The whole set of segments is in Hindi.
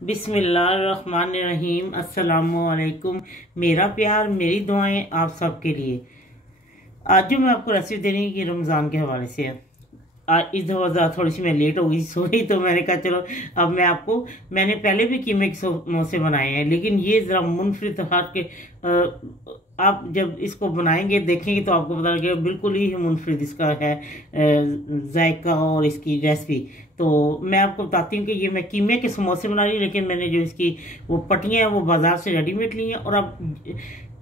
बिस्मिल्लाहिर्रहमानिर्रहीम। अस्सलामुअलैकुम। मेरा प्यार मेरी दुआएं आप सबके लिए। आज जो मैं आपको रेसिपी देनी है ये रमज़ान के हवाले से है। इस दफ़ा थोड़ी सी मैं लेट हो गई सॉरी, तो मैंने कहा चलो अब मैं आपको, मैंने पहले भी कीमे के समोसे बनाए हैं लेकिन ये ज़रा मुनफरिद हट के आप जब इसको बनाएंगे देखेंगे तो आपको पता लगेगा बिल्कुल ही मुनफरिद इसका है जायका और इसकी रेसिपी। तो मैं आपको बताती हूँ कि ये मैं कीमे के समोसे बना रही हूँ, लेकिन मैंने जो इसकी वो पट्टियाँ हैं वो बाजार से रेडीमेड ली हैं। और अब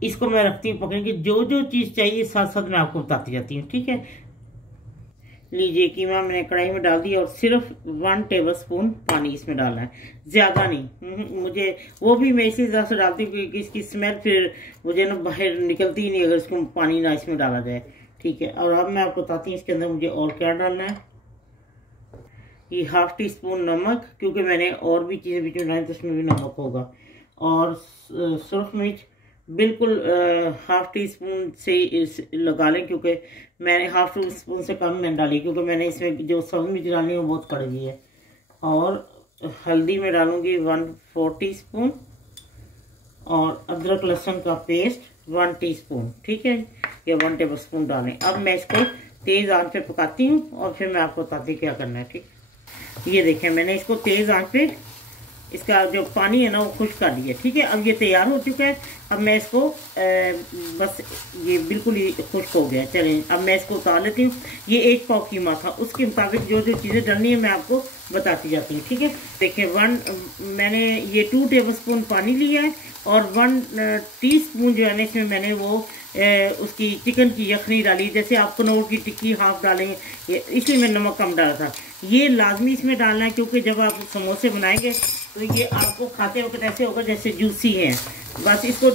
इसको मैं रखती हूँ पकड़ने की, जो जो चीज़ चाहिए साथ साथ मैं आपको बताती जाती हूँ, ठीक है। लीजिए कीमा मैंने कढ़ाई में डाल दिया और सिर्फ 1 टेबलस्पून पानी इसमें डालना है, ज्यादा नहीं। मुझे वो भी मैं इसी तरह से डालती हूँ क्योंकि इसकी स्मेल फिर मुझे ना बाहर निकलती ही नहीं अगर इसको पानी ना इसमें डाला जाए, ठीक है। और अब मैं आपको बताती हूँ इसके अंदर मुझे और क्या डालना है। ये 1/2 टीस्पून नमक, क्योंकि मैंने और भी चीज़ें बीच में डाली तो उसमें भी नमक होगा। और सुरख मिर्च बिल्कुल 1/2 टीस्पून से लगा लें, क्योंकि मैंने 1/2 टीस्पून से कम मैंने डाली क्योंकि मैंने इसमें जो सब्ज़ी मिर्च डालनी है वो बहुत कड़वी है। और हल्दी में डालूंगी 1/4 टीस्पून और अदरक लहसुन का पेस्ट 1 टीस्पून, ठीक है। या 1 टेबल स्पून डालें। अब मैं इसको तेज़ आंच पे पकाती हूँ और फिर मैं आपको बताती हूँ क्या करना है, ठीक। ये देखें मैंने इसको तेज़ आंच पे, इसका जो पानी है ना वो खुश्क कर दिया, ठीक है। अब ये तैयार हो चुका है। अब मैं इसको बस ये बिल्कुल ही खुश्क हो गया। चलें अब मैं इसको उतार लेती हूँ। ये 1 पाव कीमा था, उसके मुताबिक जो जो चीज़ें डालनी है मैं आपको बताती जाती हूँ, ठीक है। देखिए मैंने ये 2 टेबलस्पून पानी लिया है और 1 टीस्पून जो है ना इसमें मैंने वो उसकी चिकन की यखनी डाली। जैसे आप कनौर की टिक्की हाफ डालें, इसलिए मैं नमक कम डाला था। ये लाजमी इसमें डालना है क्योंकि जब आप समोसे बनाएंगे तो ये आपको खाते वक्त ऐसे होगा जैसे जूसी है। बस इसको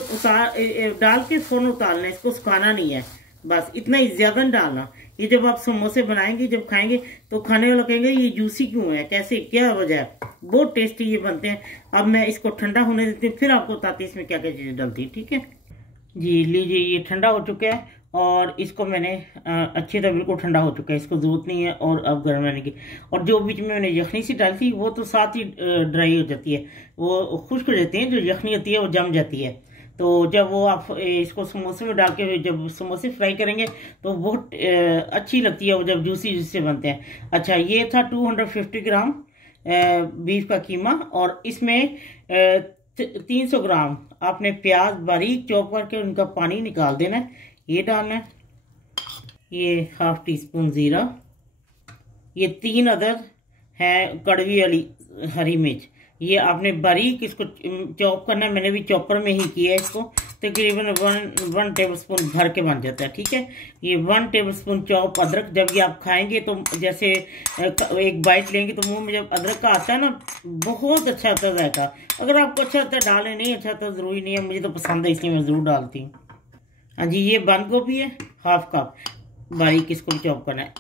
डाल के फ़ौरन उतारना है, इसको सुखाना नहीं है, बस इतना ही, ज़्यादा नहीं डालना। ये जब आप समोसे बनाएंगे जब खाएंगे तो खाने वाला कहेंगे ये जूसी क्यों है, कैसे, क्या वजह है। बहुत टेस्टी ये बनते हैं। अब मैं इसको ठंडा होने देती हूँ, फिर आपको बताती हूँ इसमें क्या क्या चीज़ें डलती है, ठीक है जी। लीजिए ये ठंडा हो चुका है और इसको मैंने अच्छी तरह बिल्कुल ठंडा हो चुका है, इसको जरूरत नहीं है और अब गर्म रहने की। और जो बीच में मैंने यखनी सी डाली थी वो तो साथ ही ड्राई हो जाती है, वो खुश्क हो जाती है। जो यखनी होती है वो जम जाती है। तो जब वो आप इसको समोसे में डाल के जब समोसे फ्राई करेंगे तो बहुत अच्छी लगती है वो जब जूसी जूसी बनते हैं। अच्छा ये था 250 ग्राम बीफ का कीमा और इसमें 300 ग्राम आपने प्याज बारीक चॉप करके उनका पानी निकाल देना है, ये डालना है। ये 1/2 टीस्पून जीरा, ये 3 अदद है कड़वी वाली हरी मिर्च, ये आपने बारीक इसको चॉप करना है। मैंने भी चॉपर में ही किया है इसको। तकरीबन 1 टेबलस्पून भर के बन जाता है, ठीक है। ये 1 टेबलस्पून चॉप अदरक, जब ये आप खाएंगे तो जैसे एक बाइट लेंगे तो मुंह में जब अदरक का आता है ना बहुत अच्छा आता है जायका। अगर आपको अच्छा आता है डालें, नहीं अच्छा तो जरूरी नहीं है, मुझे तो पसंद है इसलिए मैं जरूर डालती हूँ। हाँ जी ये बंद गोभी है 1/2 कप, बारीक इसको भी चॉप करना है।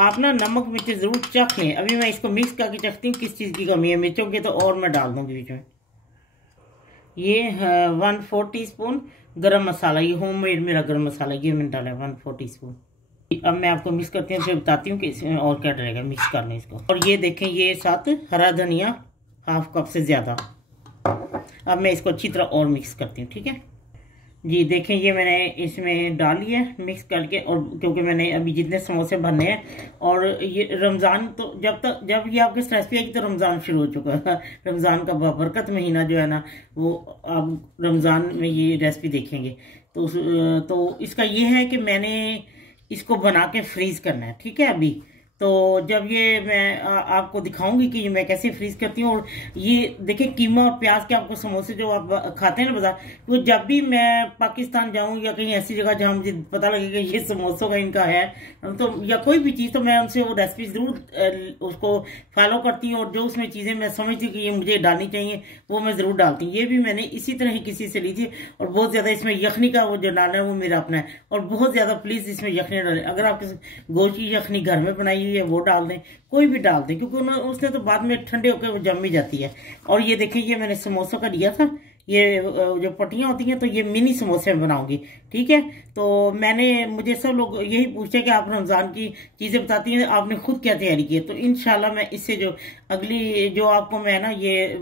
आप ना नमक मिर्च जरूर चख लें। अभी मैं इसको मिक्स करके चखती हूँ किस चीज़ की कमी है, मिर्चों की तो और मैं डाल दूँगी बीच में। ये 1/4 टीस्पून गरम मसाला, ये होममेड मेरा गरम मसाला, ये मैंने डाला है 1/4 टीस्पून। अब मैं आपको मिक्स करती हूँ फिर बताती हूँ कि इसमें और क्या डलेगा। मिक्स करना इसको। और ये देखें ये साथ हरा धनिया 1/2 कप से ज़्यादा। अब मैं इसको अच्छी तरह और मिक्स करती हूँ, ठीक है जी। देखें ये मैंने इसमें डाल लिया मिक्स करके, और क्योंकि मैंने अभी जितने समोसे भरने हैं और ये रमज़ान तो जब ये आपके रेसिपी आएगी तो रमज़ान शुरू हो चुका है। रमज़ान का बरकत महीना जो है ना वो आप रमज़ान में ये रेसिपी देखेंगे। तो इसका ये है कि मैंने इसको बना के फ्रीज़ करना है, ठीक है। अभी तो जब ये मैं आपको दिखाऊंगी कि मैं कैसे फ्रीज करती हूँ। और ये देखिए कीमा और प्याज के आपको समोसे जो आप खाते हैं ना बाजार, तो जब भी मैं पाकिस्तान जाऊँ या कहीं ऐसी जगह जहाँ मुझे पता लगेगा ये समोसों का इनका है तो या कोई भी चीज़, तो मैं उनसे वो रेसिपी ज़रूर उसको फॉलो करती हूँ। और जो उसमें चीज़ें मैं समझती हूँ कि ये मुझे डालनी चाहिए वो मैं ज़रूर डालती हूँ। ये भी मैंने इसी तरह ही किसी से ली थी। और बहुत ज़्यादा इसमें यखनी का वो जो डालना है वो मेरा अपना है। और बहुत ज़्यादा प्लीज़ इसमें यखनी डालें। अगर आप गोश्त की यखनी घर में बनाई है वो डाल दें, कोई भी डाल दें, क्योंकि उसने तो बाद में ठंडे होकर वो जम ही जाती है। और ये देखें ये मैंने समोसों का लिया था, ये जो पट्टियां होती हैं तो ये मिनी समोसे में बनाऊंगी। ठीक है, तो मुझे सब लोग यही पूछते कि आप रमजान की चीजें बताती हैं, आपने खुद क्या तैयारी की है। तो इंशाल्लाह मैं इससे जो अगली जो आपको मैं ना ये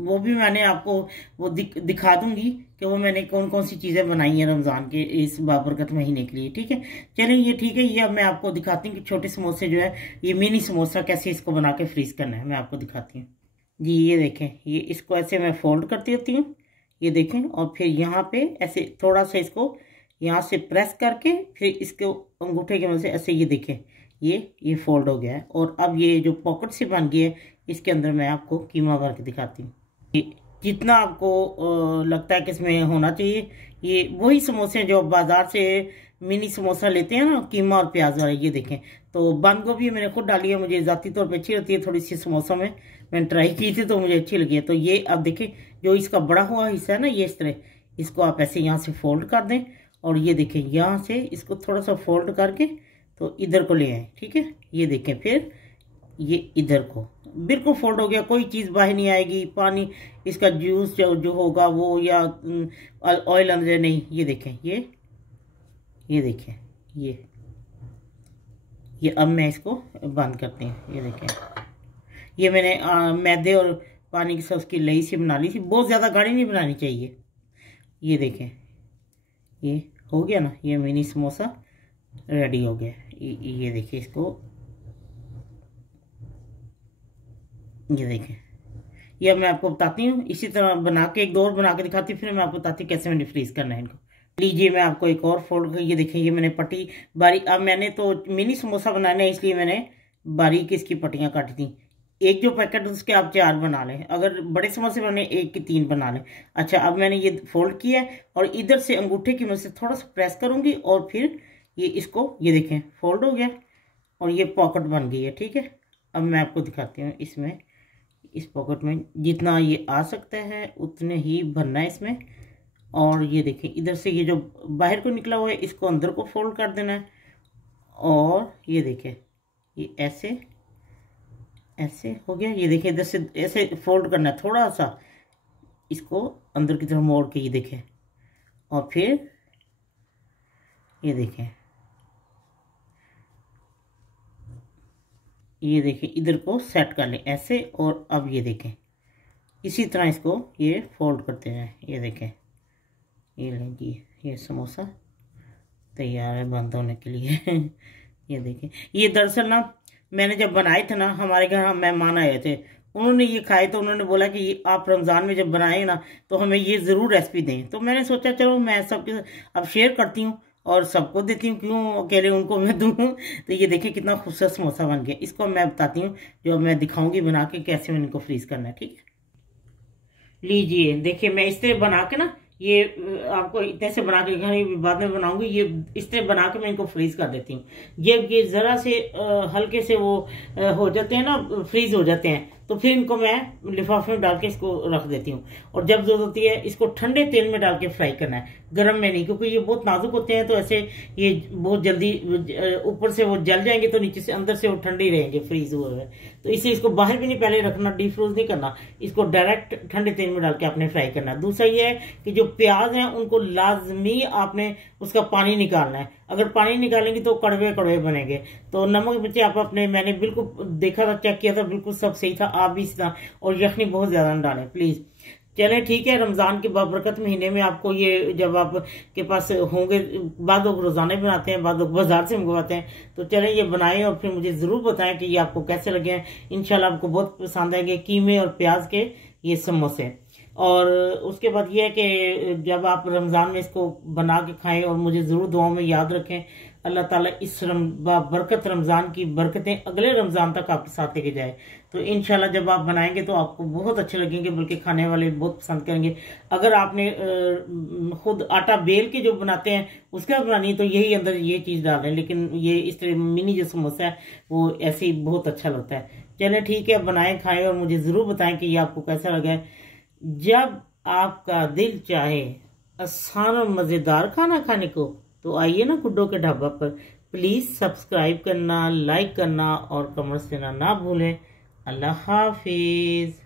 वो भी मैंने आपको वो दिखा दूंगी कि वो मैंने कौन कौन सी चीजें बनाई हैं रमजान के इस बाबरकत महीने के लिए। ठीक है, चलिए ये ठीक है, ये अब मैं आपको दिखाती हूँ कि छोटे समोसे जो है ये मिनी समोसा कैसे इसको बना के फ्रीज करना है, मैं आपको दिखाती हूँ जी। ये देखें, ये इसको ऐसे मैं फोल्ड करती होती हूँ, ये देखें, और फिर यहाँ पे ऐसे थोड़ा सा इसको यहाँ से प्रेस करके फिर इसको अंगूठे की मदद से ऐसे, ये देखें ये फोल्ड हो गया है। और अब ये जो पॉकेट से बन गई है इसके अंदर मैं आपको कीमा भर के दिखाती हूँ। जितना आपको लगता है कि इसमें होना चाहिए, ये वही समोसे जो बाजार से मिनी समोसा लेते हैं ना, कीमा और प्याज वाले। ये देखें, तो बंद गोभी मैंने खुद डाली है, मुझे ज़ाती तौर पे अच्छी लगती है थोड़ी सी समोसा में, मैंने ट्राई की थी तो मुझे अच्छी लगी है। तो ये अब देखें, जो इसका बड़ा हुआ हिस्सा है ना, ये इस तरह इसको आप ऐसे यहाँ से फोल्ड कर दें, और ये देखें यहाँ से इसको थोड़ा सा फोल्ड करके तो इधर को ले आए। ठीक है, ये देखें, फिर ये इधर को बिल्कुल फोल्ड हो गया, कोई चीज़ बाहर नहीं आएगी, पानी इसका जूस जो होगा वो या ऑयल अंदर नहीं। ये देखें, ये देखें, ये अब मैं इसको बंद करती हूँ। ये देखें, ये मैंने मैदे और पानी की सॉस की लई से बना ली थी, बहुत ज़्यादा गाढ़ी नहीं बनानी चाहिए। ये देखें, ये हो गया ना, ये मिनी समोसा रेडी हो गया। ये देखिए इसको, ये देखें, ये अब मैं आपको बताती हूँ, इसी तरह बना के एक दो और बना के दिखाती हूँ, फिर मैं आपको बताती हूँ कैसे मैंने फ्रीज करना है इनको। लीजिए मैं आपको एक और फोल्ड कर, ये देखें, ये मैंने पट्टी बारीक, अब मैंने तो मिनी समोसा बनाना है इसलिए मैंने बारीक इसकी पट्टियाँ काटी थी। एक जो पैकेट उसके आप 4 बना लें, अगर बड़े समोसे बने 1 की 3 बना लें। अच्छा, अब मैंने ये फोल्ड किया है और इधर से अंगूठे की मदद से थोड़ा सा प्रेस करूंगी और फिर ये इसको, ये देखें, फोल्ड हो गया और ये पॉकेट बन गई है। ठीक है, अब मैं आपको दिखाती हूँ इसमें, इस पॉकेट में जितना ये आ सकता है उतने ही भरना है इसमें। और ये देखें, इधर से ये जो बाहर को निकला हुआ है इसको अंदर को फोल्ड कर देना है, और ये देखें, ये ऐसे ऐसे हो गया। ये देखिए, इधर से ऐसे फोल्ड करना है, थोड़ा सा इसको अंदर की तरफ मोड़ के, ये देखें, और फिर ये देखें, ये देखें, इधर को सेट कर लें ऐसे। और अब ये देखें, इसी तरह इसको ये फोल्ड करते हैं। ये देखें, ये लें जी, ये समोसा तैयार है बंद होने के लिए। ये देखें, ये दरअसल ना मैंने जब बनाए थे ना, हमारे घर मेहमान आए थे, उन्होंने ये खाए तो उन्होंने बोला कि ये आप रमज़ान में जब बनाए ना तो हमें ये ज़रूर रेसिपी दें। तो मैंने सोचा चलो मैं सबके अब शेयर करती हूँ और सबको देती हूँ, क्यों अकेले उनको मैं दूँ। तो ये देखिए कितना खूबसूरत समोसा बन गया। इसको मैं बताती हूँ, जो मैं दिखाऊंगी बना के कैसे मैंने इनको फ्रीज करना है। ठीक है, लीजिए देखिए, मैं इस तरह बना के ना, ये आपको इतने से बना के दिखाने बाद में बनाऊंगी। ये इस तरह बना के मैं इनको फ्रीज कर देती हूँ। ये जरा से हल्के से वो हो जाते हैं ना, फ्रीज हो जाते हैं, तो फिर इनको मैं लिफाफे में डाल के इसको रख देती हूँ। और जब जरूरत होती है इसको ठंडे तेल में डाल के फ्राई करना है, गर्म में नहीं, क्योंकि ये बहुत नाजुक होते हैं। तो ऐसे ये बहुत जल्दी ऊपर से वो जल जाएंगे तो नीचे से अंदर से वो ठंडे ही रहेंगे फ्रीज हुए हुए। तो इसलिए इसको बाहर भी नहीं पहले रखना, डीप फ्रोज नहीं करना, इसको डायरेक्ट ठंडे तेल में डाल के आपने फ्राई करना है। दूसरा ये है कि जो प्याज है उनको लाजमी आपने उसका पानी निकालना है। अगर पानी निकालेंगे तो कड़वे कड़वे बनेंगे। तो नमक बच्चे आप अपने, मैंने बिल्कुल देखा था, चेक किया था, बिल्कुल सब सही था, आप भी इस तरह। और यखनी बहुत ज्यादा न डालें प्लीज। चलें ठीक है, रमजान के बाबरकत महीने में आपको ये जब आपके पास होंगे, बाद लोग रोजाना बनाते हैं, बाद लोग बाजार से मंगवाते हैं, तो चलें ये बनाएं और फिर मुझे जरूर बताएं कि ये आपको कैसे लगे हैं। इंशाल्लाह आपको बहुत पसंद आएंगे कीमे और प्याज के ये समोसे। और उसके बाद ये है कि जब आप रमज़ान में इसको बना के खाएं और मुझे ज़रूर दुआओं में याद रखें। अल्लाह ताला इस बरकत रमज़ान की बरकतें अगले रमज़ान तक आपके साथ लेके जाए। तो इंशाल्लाह जब आप बनाएंगे तो आपको बहुत अच्छे लगेंगे, बल्कि खाने वाले बहुत पसंद करेंगे। अगर आपने खुद आटा बेल के जो बनाते हैं उसका बनानी है तो यही अंदर ये चीज़ डाल दें, लेकिन ये इस तरह मिनी जो समोसा है वो ऐसे ही बहुत अच्छा लगता है। चलें ठीक है, बनाएं खाएं और मुझे ज़रूर बताएं कि ये आपको कैसा लगा है। जब आपका दिल चाहे आसान और मज़ेदार खाना खाने को, तो आइए ना गुड्डो के ढाबा पर। प्लीज़ सब्सक्राइब करना, लाइक करना और कमेंट्स देना ना भूलें। अल्लाह हाफिज़।